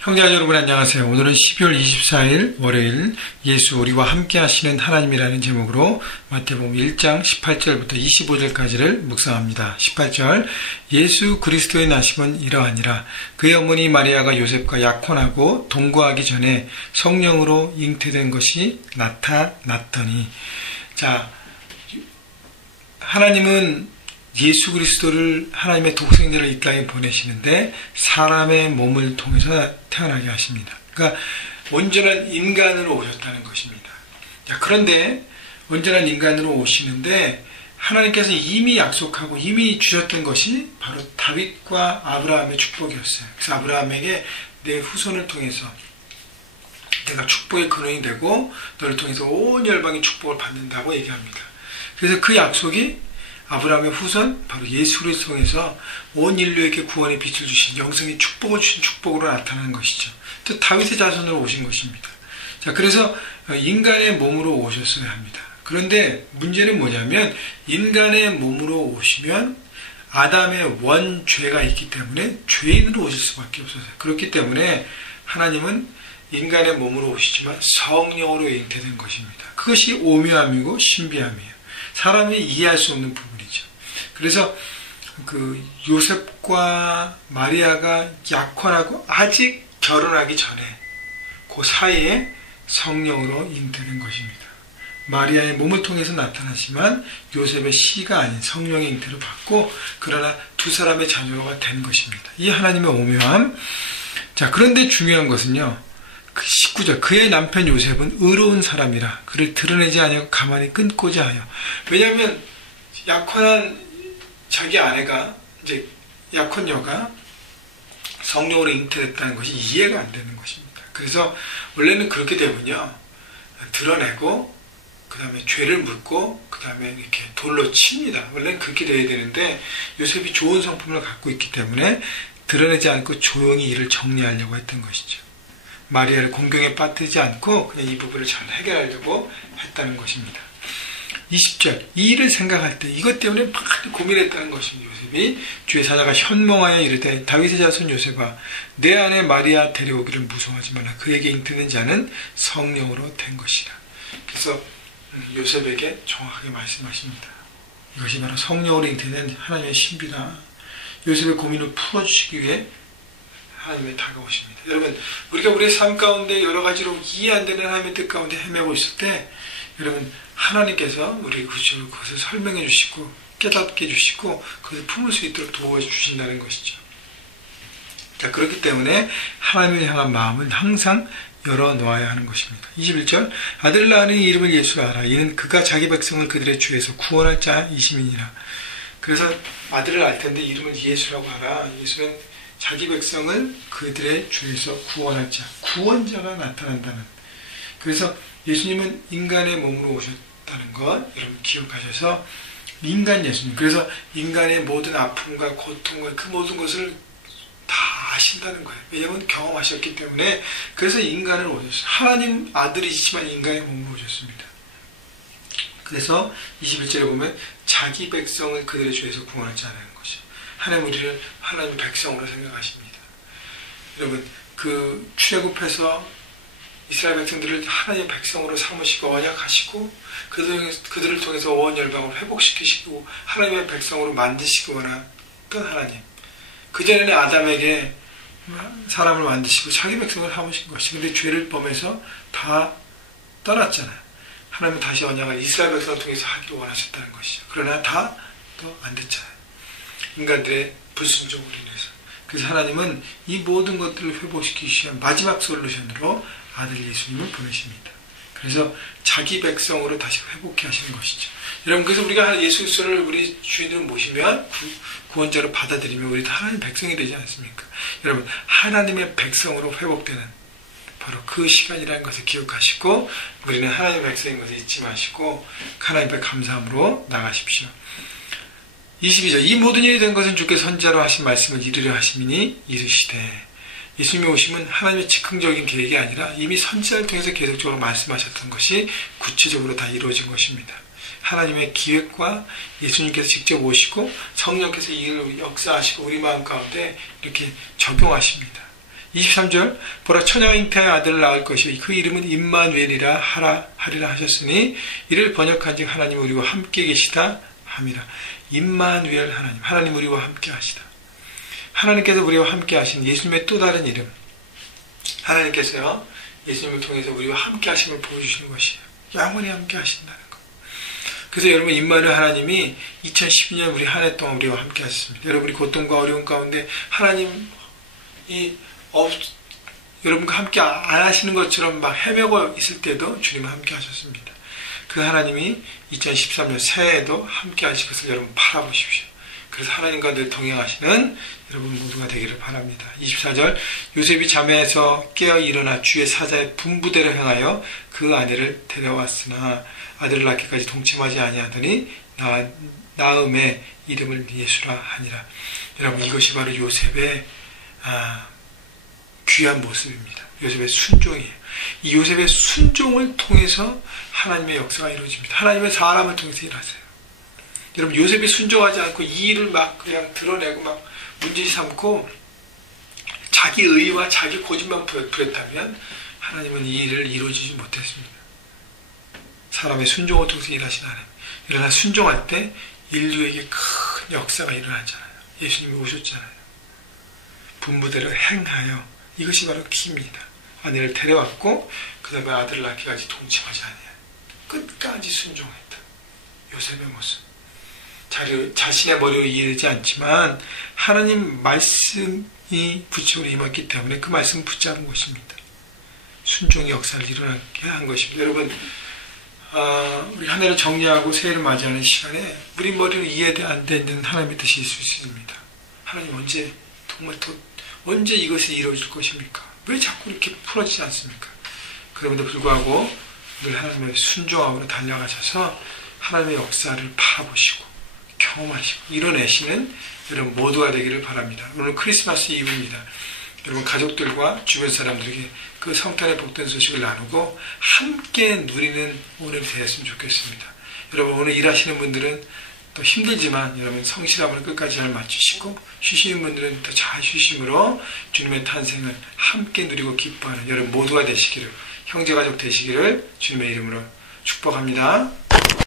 형제자 여러분 안녕하세요. 오늘은 12월 24일 월요일 예수 우리와 함께 하시는 하나님이라는 제목으로 마태복음 1장 18절부터 25절까지를 묵상합니다. 18절 예수 그리스도의 나심은 이러하니라. 그의 어머니 마리아가 요셉과 약혼하고 동거하기 전에 성령으로 잉태된 것이 나타났더니. 자, 하나님은 예수 그리스도를 하나님의 독생자를 이 땅에 보내시는데 사람의 몸을 통해서 태어나게 하십니다. 그러니까 온전한 인간으로 오셨다는 것입니다. 자, 그런데 온전한 인간으로 오시는데 하나님께서 이미 약속하고 이미 주셨던 것이 바로 다윗과 아브라함의 축복이었어요. 그래서 아브라함에게 내 후손을 통해서 내가 축복의 근원이 되고 너를 통해서 온 열방이 축복을 받는다고 얘기합니다. 그래서 그 약속이 아브라함의 후손 바로 예수 그리스도를 통해서 온 인류에게 구원의 빛을 주신 영생의 축복을 주신 축복으로 나타나는 것이죠. 또 다윗의 자손으로 오신 것입니다. 자, 그래서 인간의 몸으로 오셨어야 합니다. 그런데 문제는 뭐냐면 인간의 몸으로 오시면 아담의 원죄가 있기 때문에 죄인으로 오실 수밖에 없어요. 그렇기 때문에 하나님은 인간의 몸으로 오시지만 성령으로 잉태된 것입니다. 그것이 오묘함이고 신비함이에요. 사람이 이해할 수 없는 부분이죠. 그래서 그 요셉과 마리아가 약혼하고 아직 결혼하기 전에 그 사이에 성령으로 잉태된 것입니다. 마리아의 몸을 통해서 나타나지만 요셉의 씨가 아닌 성령의 잉태를 받고 그러나 두 사람의 자녀가 된 것입니다. 이 하나님의 오묘함. 자, 그런데 중요한 것은요. 19절 그의 남편 요셉은 의로운 사람이라 그를 드러내지 아니하고 가만히 끊고자 하여. 왜냐하면 약혼한 자기 아내가 이제 약혼녀가 성령으로 잉태됐다는 것이 이해가 안 되는 것입니다. 그래서 원래는 그렇게 되면요 드러내고 그 다음에 죄를 묻고 그 다음에 이렇게 돌로 칩니다. 원래는 그렇게 돼야 되는데 요셉이 좋은 성품을 갖고 있기 때문에 드러내지 않고 조용히 일을 정리하려고 했던 것이죠. 마리아를 공경에 빠뜨리지 않고 그냥 이 부분을 잘 해결하려고 했다는 것입니다. 20절 이 일을 생각할 때 이것 때문에 많이 고민했다는 것입니다. 요셉이 주의 사자가 현몽하여 이르되 다윗의 자손 요셉아 내 아내 마리아 데려오기를 무서워하지 마라. 그에게 잉태된 자는 성령으로 된 것이라. 그래서 요셉에게 정확하게 말씀하십니다. 이것이 바로 성령으로 잉태된 하나님의 신비다. 요셉의 고민을 풀어주시기 위해 하나님의 다가오십니다. 여러분, 우리가 우리의 삶 가운데 여러 가지로 이해 안 되는 하나님의 뜻 가운데 헤매고 있을 때 여러분, 하나님께서 우리 그것을 설명해 주시고 깨닫게 해주시고 그것을 품을 수 있도록 도와주신다는 것이죠. 자, 그렇기 때문에 하나님을 향한 마음은 항상 열어놓아야 하는 것입니다. 21절 아들을 낳으니 이름을 예수라 하라. 이는 그가 자기 백성을 그들의 죄에서 구원할 자이심이니라. 그래서 아들을 낳을 텐데 이름을 예수라고 하라. 예수는 자기 백성을 그들의 죄에서 구원할 자, 구원자가 나타난다는. 그래서 예수님은 인간의 몸으로 오셨다는 것 여러분 기억하셔서 인간 예수님. 그래서 인간의 모든 아픔과 고통과 그 모든 것을 다 아신다는 거예요. 왜냐하면 경험하셨기 때문에. 그래서 인간을 오셨어요. 하나님 아들이시지만 인간의 몸으로 오셨습니다. 그래서 21절에 보면 자기 백성을 그들의 죄에서 구원할 자라는 것이죠. 하나님 우리를 하나님의 백성으로 생각하십니다. 여러분 그 출애굽해서 이스라엘 백성들을 하나님의 백성으로 삼으시고 언약하시고 그들을 통해서 온 열방을 회복시키시고 하나님의 백성으로 만드시기 원했던 하나님. 그전에는 아담에게 사람을 만드시고 자기 백성을 삼으신 것이. 근데 죄를 범해서 다 떠났잖아요. 하나님은 다시 언약을 이스라엘 백성을 통해서 하기를 원하셨다는 것이죠. 그러나 다 또 안 됐잖아요. 인간들의 불순종으로 인해서. 그래서 하나님은 이 모든 것들을 회복시키기 위한 마지막 솔루션으로 아들 예수님을 보내십니다. 그래서 자기 백성으로 다시 회복해 하시는 것이죠. 여러분 그래서 우리가 예수 그리스도를 우리 주인으로 모시면 구원자로 받아들이면 우리도 하나님의 백성이 되지 않습니까? 여러분 하나님의 백성으로 회복되는 바로 그 시간이라는 것을 기억하시고 우리는 하나님의 백성인 것을 잊지 마시고 하나님께 감사함으로 나가십시오. 22절 이 모든 일이 된 것은 주께 선지자로 하신 말씀을 이루려 하심이니 이르시되. 예수님이 오심은 하나님의 즉흥적인 계획이 아니라 이미 선지자를 통해서 계속적으로 말씀하셨던 것이 구체적으로 다 이루어진 것입니다. 하나님의 기획과 예수님께서 직접 오시고 성령께서 이 일을 역사하시고 우리 마음 가운데 이렇게 적용하십니다. 23절 보라 처녀가 잉태하여 아들을 낳을 것이요 그 이름은 임마누엘이라 하리라 하셨으니 이를 번역한즉 하나님 우리와 함께 계시다 함이라. 임마누엘 하나님 우리와 함께 하시다. 하나님께서 우리와 함께 하신 예수님의 또 다른 이름, 하나님께서요 예수님을 통해서 우리와 함께 하심을 보여주시는 것이에요. 영원히 함께 하신다는 것. 그래서 여러분 임마누엘 하나님이 2012년 우리 한 해 동안 우리와 함께 하셨습니다. 여러분이 고통과 어려움 가운데 하나님이 여러분과 함께 안 하시는 것처럼 막 헤매고 있을 때도 주님과 함께 하셨습니다. 그 하나님이 2013년 새해에도 함께 하실 것을 여러분 바라보십시오. 그래서 하나님과 늘 동행하시는 여러분 모두가 되기를 바랍니다. 24절 요셉이 잠에서 깨어 일어나 주의 사자의 분부대로 행하여 그 아내를 데려왔으나 아들을 낳기까지 동침하지 아니하더니 나음의 이름을 예수라 하니라. 여러분 이것이 바로 요셉의 귀한 모습입니다. 요셉의 순종이에요. 이 요셉의 순종을 통해서 하나님의 역사가 이루어집니다. 하나님의 사람을 통해서 일하세요. 여러분 요셉이 순종하지 않고 이 일을 막 그냥 드러내고 막 문제시 삼고 자기 의와 자기 고집만 부렸다면 하나님은 이 일을 이루어지지 못했습니다. 사람의 순종을 통해서 일하신 하나님. 그러나 순종할 때 인류에게 큰 역사가 일어나잖아요. 예수님이 오셨잖아요. 분부대로 행하여 이것이 바로 키입니다. 아내를 데려왔고 그 다음에 아들을 낳기까지 동침하지 아니하여 끝까지 순종했다. 요셉의 모습. 자신의 머리로 이해되지 않지만 하나님 말씀이 부처로 임했기 때문에 그 말씀을 붙잡은 것입니다. 순종의 역사를 일어나게 한 것입니다. 여러분 우리 한 해를 정리하고 새해를 맞이하는 시간에 우리 머리로 이해 안 되는 하나님의 뜻이 있을 수 있습니다. 하나님 언제 이것이 이루어질 것입니까? 왜 자꾸 이렇게 풀어지지 않습니까? 그럼에도 불구하고 늘 하나님의 순종함으로 달려가셔서 하나님의 역사를 바라보시고 경험하시고 이뤄내시는 여러분 모두가 되기를 바랍니다. 오늘 크리스마스 이브입니다. 여러분 가족들과 주변 사람들에게 그 성탄의 복된 소식을 나누고 함께 누리는 오늘이 되었으면 좋겠습니다. 여러분 오늘 일하시는 분들은 또 힘들지만 여러분 성실함을 끝까지 잘 마치시고 쉬시는 분들은 더 잘 쉬심으로 주님의 탄생을 함께 누리고 기뻐하는 여러분 모두가 되시기를 형제가족 되시기를 주님의 이름으로 축복합니다.